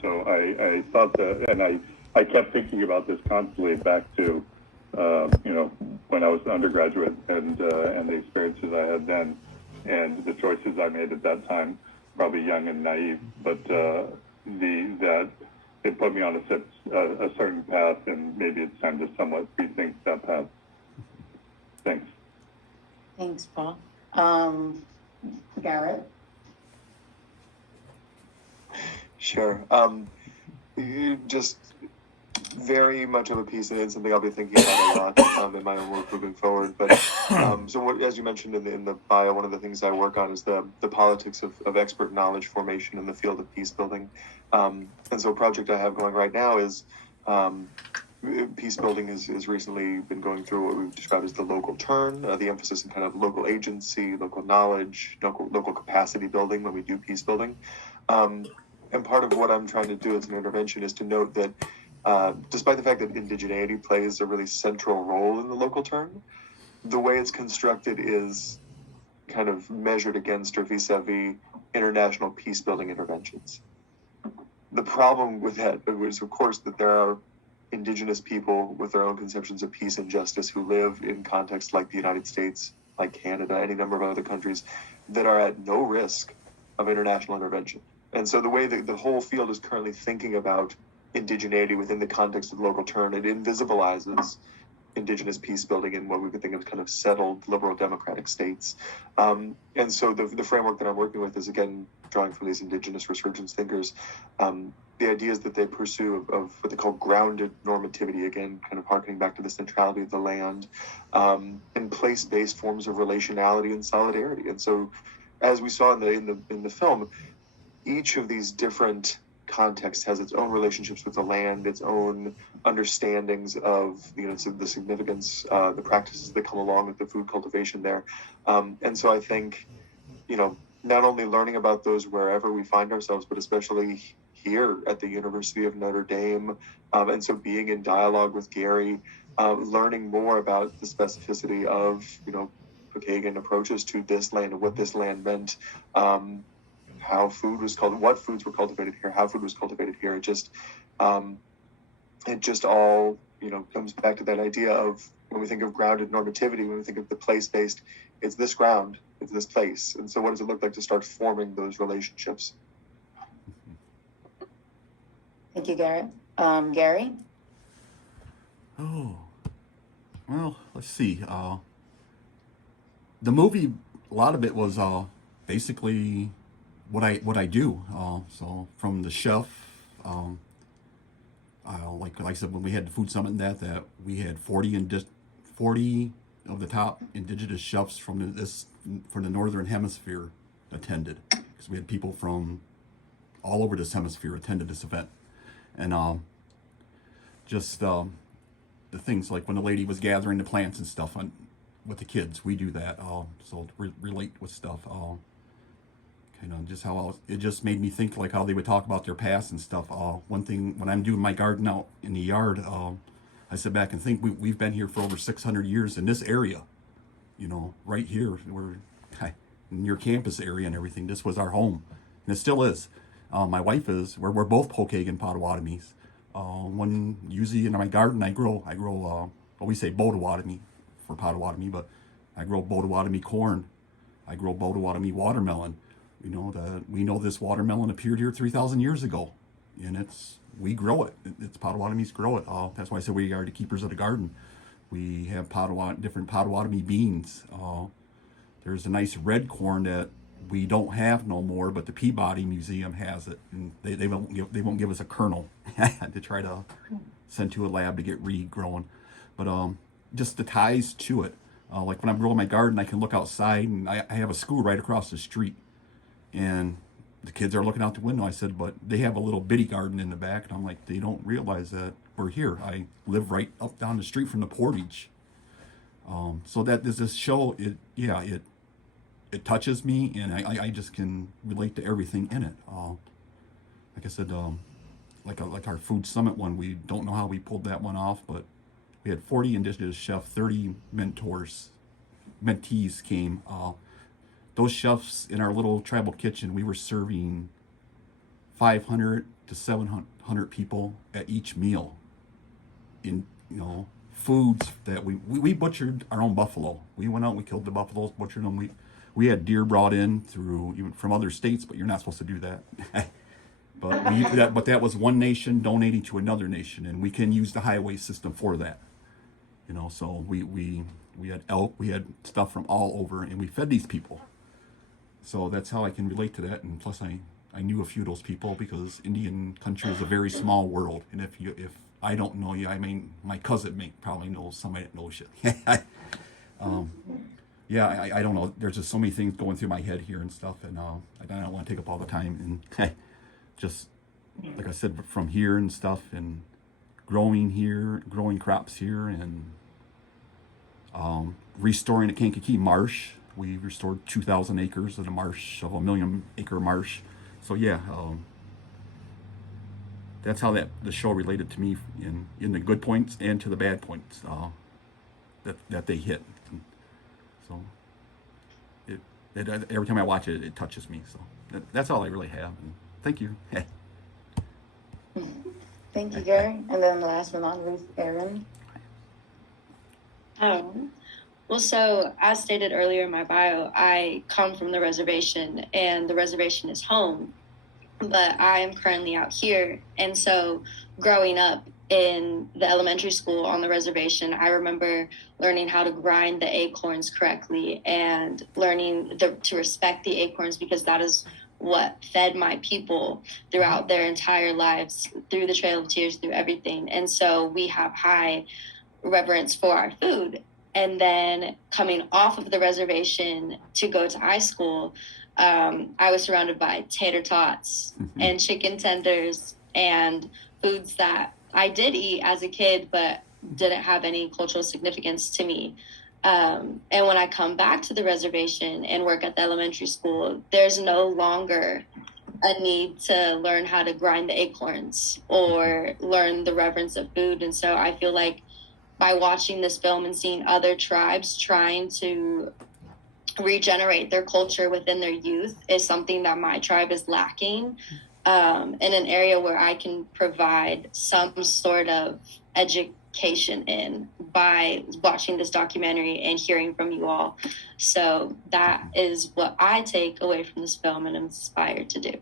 So I thought that, and I kept thinking about this constantly back to, when I was an undergraduate and the experiences I had then and the choices I made at that time, probably young and naive, but that it put me on a certain path, and maybe it's time to somewhat rethink that path. Thanks. Thanks, Paul. Garrett? Sure. Just very much of a piece, and it's something I'll be thinking about a lot in my own work moving forward. But so, as you mentioned in the bio, one of the things I work on is the politics of expert knowledge formation in the field of peace building. And so, a project I have going right now is peace building has recently been going through what we've described as the local turn, the emphasis in kind of local agency, local knowledge, local capacity building when we do peace building. And part of what I'm trying to do as an intervention is to note that despite the fact that indigeneity plays a really central role in the local turn, the way it's constructed is kind of measured against or vis-a-vis international peace-building interventions. The problem with that is, of course, that there are indigenous people with their own conceptions of peace and justice who live in contexts like the United States, like Canada, any number of other countries that are at no risk of international intervention. And so the way that the whole field is currently thinking about indigeneity within the context of the local turn, it invisibilizes indigenous peace building in what we could think of as kind of settled liberal democratic states. And so the framework that I'm working with is, again, drawing from these indigenous resurgence thinkers, the ideas that they pursue of what they call grounded normativity, again, kind of harkening back to the centrality of the land, and place-based forms of relationality and solidarity. And so, as we saw in the film, each of these different contexts has its own relationships with the land, its own understandings of the significance, the practices that come along with the food cultivation there. And so I think not only learning about those wherever we find ourselves, but especially here at the University of Notre Dame, and so being in dialogue with Gary, learning more about the specificity of Pokagon approaches to this land and what this land meant. How food was what foods were cultivated here, how food was cultivated here. It just all comes back to that idea of when we think of grounded normativity, when we think of the place-based, it's this ground, it's this place. And so what does it look like to start forming those relationships? Thank you, Garrett. Gary? Oh, well, let's see. The movie, a lot of it was basically what I do. So from the chef, like I said, when we had the food summit, that we had 40 of the top indigenous chefs from the northern hemisphere attended, because we had people from all over this hemisphere attended this event. And the things like when the lady was gathering the plants and stuff with the kids, we do that. So relate with stuff. Kind of just how it just made me think like how they would talk about their past and stuff. One thing when I'm doing my garden out in the yard, I sit back and think we've been here for over 600 years in this area. Right here, we're in your campus area and everything. This was our home, and it still is. My wife is. We're both Pokagon Potawatomis. One usually in my garden I grow. We say Potawatomi for Potawatomi, but I grow Potawatomi corn. I grow Potawatomi watermelon. We know this watermelon appeared here 3,000 years ago, and we grow it. It's Potawatomis grow it. That's why I said we are the keepers of the garden. We have different Potawatomi beans. There's a nice red corn that we don't have no more, but the Peabody Museum has it, and they won't give us a kernel to try to send to a lab to get regrown. But just the ties to it. Like when I'm growing my garden, I can look outside, and I have a school right across the street, and the kids are looking out the window. I said, but they have a little bitty garden in the back, and I'm like, they don't realize that we're here. I live right up down the street from the portage. So that there's this show. It touches me, and I just can relate to everything in it. Like I said, like our food summit one, we don't know how we pulled that one off, but we had 40 indigenous chefs, 30 mentees came. Those chefs in our little tribal kitchen, we were serving 500 to 700 people at each meal in, foods that we butchered our own buffalo. We went out, we killed the buffaloes, butchered them. We had deer brought in through even from other states, but you're not supposed to do that. But that was one nation donating to another nation, and we can use the highway system for that. So we had elk, we had stuff from all over, and we fed these people. So that's how I can relate to that. And plus, I knew a few of those people because Indian country is a very small world, and if I don't know you, I mean, my cousin probably knows somebody that knows you. Yeah, I don't know. There's just so many things going through my head here and stuff, and I don't want to take up all the time. And just like I said, from here and stuff, and growing crops here, and restoring the Kankakee Marsh. We restored 2,000 acres of the marsh, of a 1,000,000-acre marsh. So yeah, that's how the show related to me in the good points and to the bad points that they hit. So every time I watch it, it touches me. So that's all I really have. And thank you. Thank you, Gary. And then last but not least, Erin. Well, so as stated earlier in my bio, I come from the reservation, and the reservation is home, but I am currently out here. And so growing up in the elementary school on the reservation, I remember learning how to grind the acorns correctly and learning to respect the acorns, because that is what fed my people throughout their entire lives, through the Trail of Tears, through everything. And so we have high reverence for our food. And then coming off of the reservation to go to high school, I was surrounded by tater tots and chicken tenders and foods that I did eat as a kid, but didn't have any cultural significance to me. And when I come back to the reservation and work at the elementary school, there's no longer a need to learn how to grind the acorns or learn the reverence of food. And so I feel like by watching this film and seeing other tribes trying to regenerate their culture within their youth is something that my tribe is lacking, in an area where I can provide some sort of education in by watching this documentary and hearing from you all. So that is what I take away from this film and am inspired to do.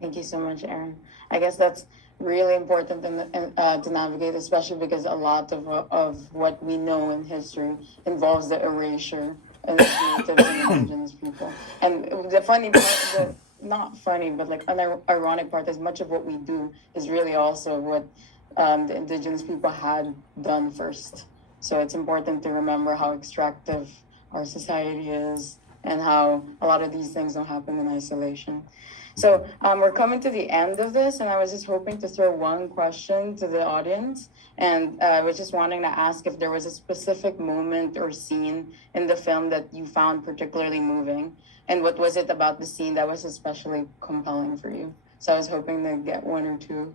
Thank you so much, Erin. I guess that's really important to navigate, especially because a lot of what we know in history involves the erasure of natives and indigenous people. And the funny part, not funny, but like an ironic part is much of what we do is really also what the indigenous people had done first. So it's important to remember how extractive our society is and how a lot of these things don't happen in isolation. So we're coming to the end of this, and I was just hoping to throw one question to the audience. And I was just wanting to ask if there was a specific moment or scene in the film that you found particularly moving, and what was it about the scene that was especially compelling for you? So I was hoping to get one or two.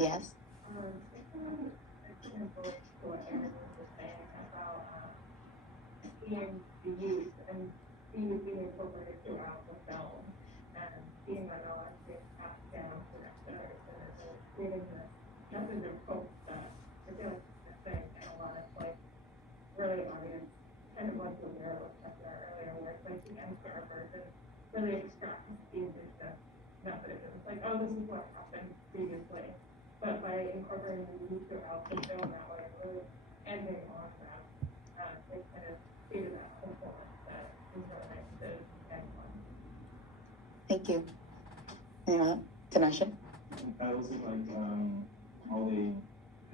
Yes. Seeing the youth and the youth being incorporated throughout the film, and seeing that knowledge being passed down to the next generation, and giving the message of hope that I feel like the thing and a lot of like really audience kind of like what we were looking at there earlier, where it's like the NPR version really extracts the indigenous message. It's like, oh, this is what happened previously, but by incorporating the youth throughout the film that way, really ending on that, it kind of created that hopefulness that is really nice to end on. Thank you. Anyone? Tanasha? I also like how they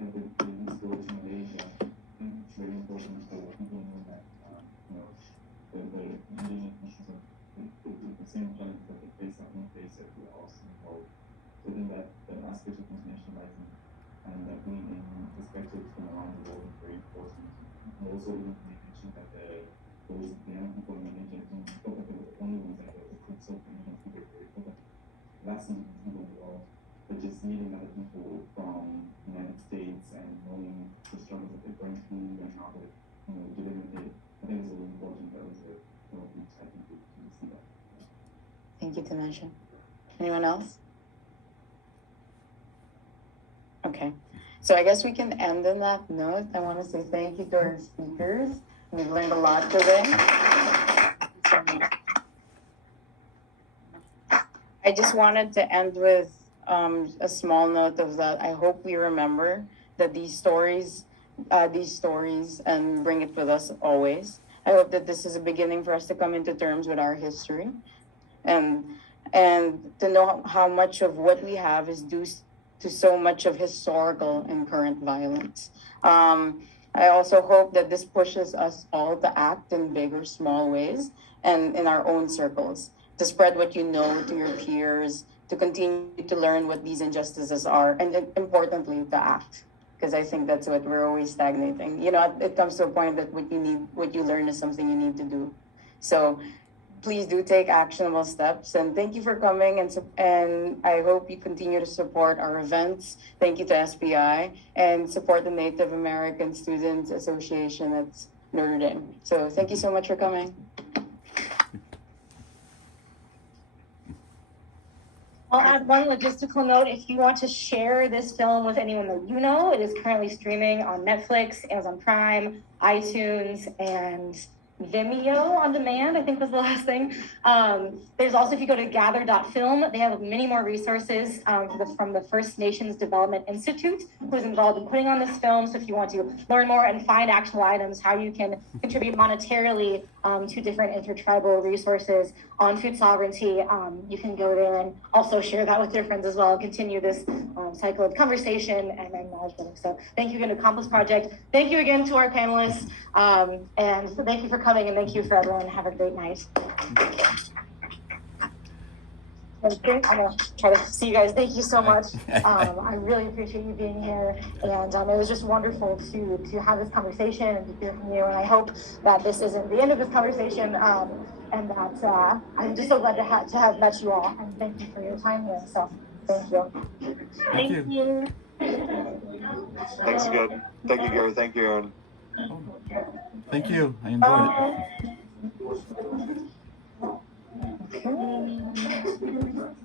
have the stories in Malaysia. I think it's very important for people know that the indigenous nations are the same challenges that they face are not faced that we are also involved. So I think that the aspect of internationalizing and bringing in perspectives from around the world is very important. And also mention that those young people in Malaysia don't talk about the only ones that are so Indian people very important. Last thing in the world, but just meeting other people Thank you, Tanisha. Anyone else? Okay. So I guess we can end on that note. I want to say thank you to our speakers. We've learned a lot today. I just wanted to end with a small note of that. I hope we remember that these stories and bring it with us always. I hope that this is a beginning for us to come into terms with our history and to know how much of what we have is due to so much of historical and current violence. I also hope that this pushes us all to act in big or small ways and in our own circles, to spread what you know to your peers, to continue to learn what these injustices are, and importantly, to act. Because I think that's what we're always stagnating. You know, it comes to a point that what you learn is something you need to do. So please do take actionable steps, and thank you for coming, and I hope you continue to support our events. Thank you to SPI, and support the Native American Students Association at Notre Dame. So thank you so much for coming. I'll add one logistical note. If you want to share this film with anyone that you know, it is currently streaming on Netflix, Amazon Prime, iTunes, and Vimeo on demand, I think was the last thing. There's also, if you go to gather.film, they have many more resources from the First Nations Development Institute, who's involved in putting on this film. So if you want to learn more and find actionable items, how you can contribute monetarily to different intertribal resources on food sovereignty, you can go there and also share that with your friends as well, and continue this cycle of conversation and knowledge building. So thank you again to Compass Project. Thank you again to our panelists, and thank you for coming, and thank you for everyone. Have a great night. I'm gonna try to see you guys. Thank you so much. I really appreciate you being here, and it was just wonderful to have this conversation and to hear from you. And I hope that this isn't the end of this conversation, and that I'm just so glad to have met you all. And thank you for your time here. So thank you. Thank you. Thanks again. Thank you, Gary. Thank you, Aaron. Thank you. I enjoyed it. Okay.